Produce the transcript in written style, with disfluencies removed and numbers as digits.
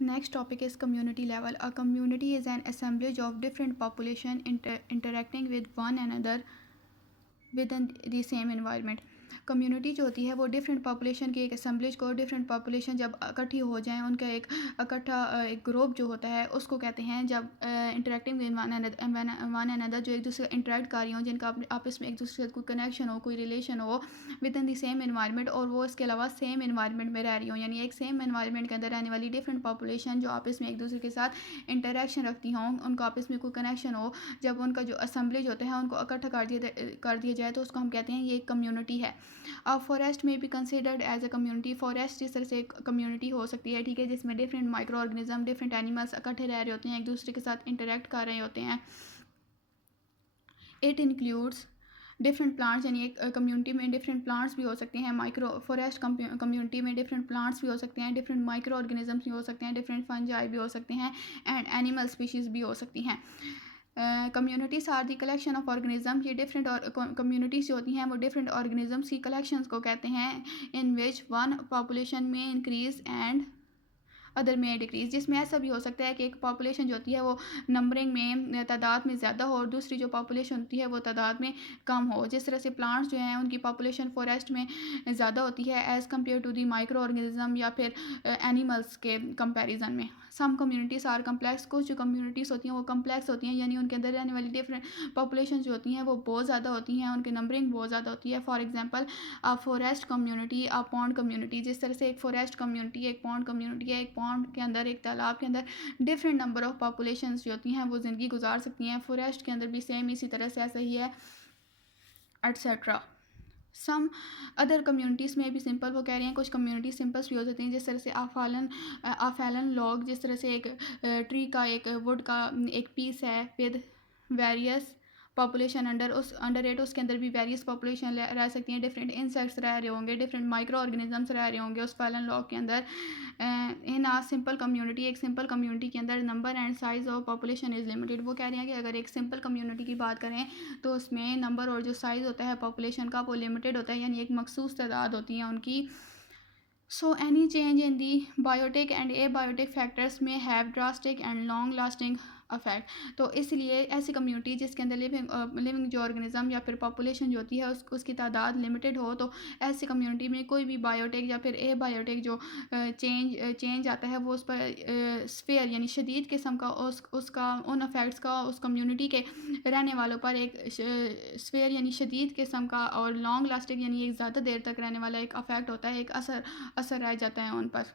Next topic is community level. A community is an assemblage of different population interacting with one another within the same environment. Community जो होती है वो different population की एक assemblage को, different population जब इकट्ठी हो जाएं उनका एक इकट्ठा एक ग्रुप जो होता है उसको कहते हैं जब इंटरेक्टिंग विद वन अनदर, जो एक दूसरे से इंटरेक्ट कर रही हों, जिनका आपस में एक दूसरे से कोई कनेक्शन हो, कोई रिलेशन हो with in the same environment, और वो इसके अलावा सेम इन्वायरमेंट में रह रही हों, यानी एक सेम इन्वायरमेंट के अंदर रहने वाली डिफरेंट पॉपुलेशन जो आपस में एक दूसरे के साथ इंटरेक्शन रखती हों, उनको आपस में कोई कनेक्शन हो, जब उनका जो असम्बलेज होता है उनको इकट्ठा कर दिया जाए तो उसको हम कहते हैं ये एक कम्युनिटी है। अब फॉरेस्ट में भी considered as a community. Forest इस तरह से एक कम्युनिटी हो सकती है, ठीक है, जिसमें different micro organism, different animals इकट्ठे रह रहे होते हैं, एक दूसरे के साथ इंटरेक्ट कर रहे होते हैं। इट इंक्लूड्स डिफरेंट प्लांट्स, यानी एक कम्युनिटी में डिफरेंट प्लांट्स भी हो सकते हैं, माइक्रो फॉरेस्ट कम्युनिटी में डिफरेंट प्लांट्स भी हो सकते हैं, डिफरेंट माइक्रो ऑर्गेनिजम्स भी हो सकते हैं, डिफरेंट फंजाई भी हो सकते हैं, एंड एनिमल स्पीशीज़ भी हो सकती हैं। Communities are the collection of organism. ये डिफरेंट और कम्युनिटीज़ जो होती हैं वो डिफरेंट ऑर्गेनिजम्स की कलेक्शंस को कहते हैं, इन विच वन पॉपुलेशन में इंक्रीज एंड अदर में डिक्रीज, जिसमें ऐसा भी हो सकता है कि एक पॉपुलेशन जो होती है वो नंबरिंग में तादाद में ज़्यादा हो और दूसरी जो पॉपुलेशन होती है वो तादाद में कम हो। जिस तरह से प्लांट्स जो हैं उनकी पॉपुलेशन फॉरेस्ट में ज़्यादा होती है as compare to the microorganism या फिर एनिमल्स के कंपैरिजन में। Some communities are complex. कुछ जो कम्युनिटीज़ होती हैं वो कम्प्लेक्स होती हैं, यानी उनके अंदर रहने वाली डिफरेंट पॉपुलेशन जो होती हैं वो बहुत ज़्यादा होती हैं, उनकी नंबरिंग बहुत ज़्यादा होती है। For example a forest community, a pond community. जिस तरह से एक फॉरेस्ट कम्युनिटी, एक पॉन्ड कम्युनिटी है, एक पॉन्ड के अंदर, एक तालाब के अंदर डिफरेंट नंबर ऑफ पॉपुलेशंस जो होती हैं वो ज़िंदगी गुजार सकती हैं, फॉरेस्ट के अंदर भी सेम इसी तरह से ऐसा ही है, एट्सेट्रा। सम अदर कम्युनिटीज़ में भी सिंपल, वो कह रहे हैं कुछ कम्युनिटी सिंपल्स भी हो सकती हैं, जिस तरह से आफैलन लॉग, जिस तरह से एक ट्री का, एक वुड का एक पीस है with various population under at, उसके अंदर भी वेरियस पॉपुलेशन रह सकती हैं, डिफरेंट इंसेक्ट्स रह रहे होंगे, डिफरेंट माइक्रो ऑर्गेनिजम्स रह रहे होंगे उस फैलन लॉग के अंदर। इन आ सिंपल कम्युनिटी, एक सिंपल कम्युनिटी के अंदर number and size of population is limited. वो कह रहे हैं कि अगर एक सिंपल कम्युनिटी की बात करें तो उसमें नंबर और जो साइज़ होता है पॉपुलेशन का वो लिमिटेड होता है, यानी एक मखसूस तादाद होती है उनकी। So any change in the biotic and abiotic factors में have drastic and long lasting affect. तो इसलिए ऐसी कम्युनिटी जिसके अंदर लिविंग जो ऑर्गेनिज्म या फिर पॉपुलेशन जो होती है उसकी तादाद लिमिटेड हो, तो ऐसी कम्युनिटी में कोई भी बायोटिक या फिर एबायोटिक जो चेंज आता है वो उस पर स्फेयर यानी शदीद किस्म का उसका उन अफेक्ट्स का उस कम्युनिटी के रहने वालों पर एक स्फेयर यानी शदीद किस्म का और लॉन्ग लास्टिंग यानी एक ज़्यादा देर तक रहने वाला एक अफेक्ट होता है, एक असर रह जाता है उन पर।